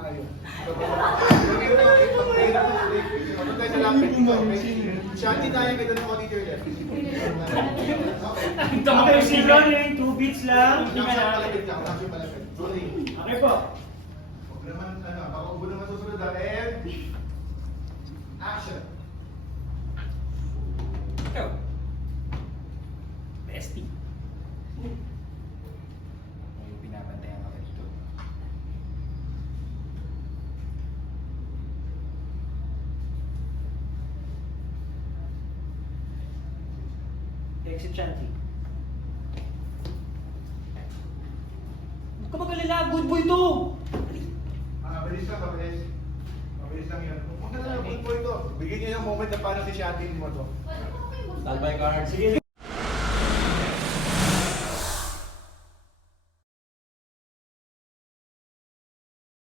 tayo. Matutay sa lapit ito. Shanty tayo, kita ng quality your left. Ito mga kaibigan, yung 2 beats lang. Malapit lang, malapit. Rolling. Okay po. Huwag naman, baka huwag naman susunod and action. Ikaw. Bestie. May pinapantayan ako dito. Exit Shanty. Huwag ka mag-alala, good boy to! Mabilis lang, mabilis. Mabilis lang yan. Huwag na lang, good boy to. Bigyan niyo yung moment na parang si Shanty mo to. Standby card. Sige.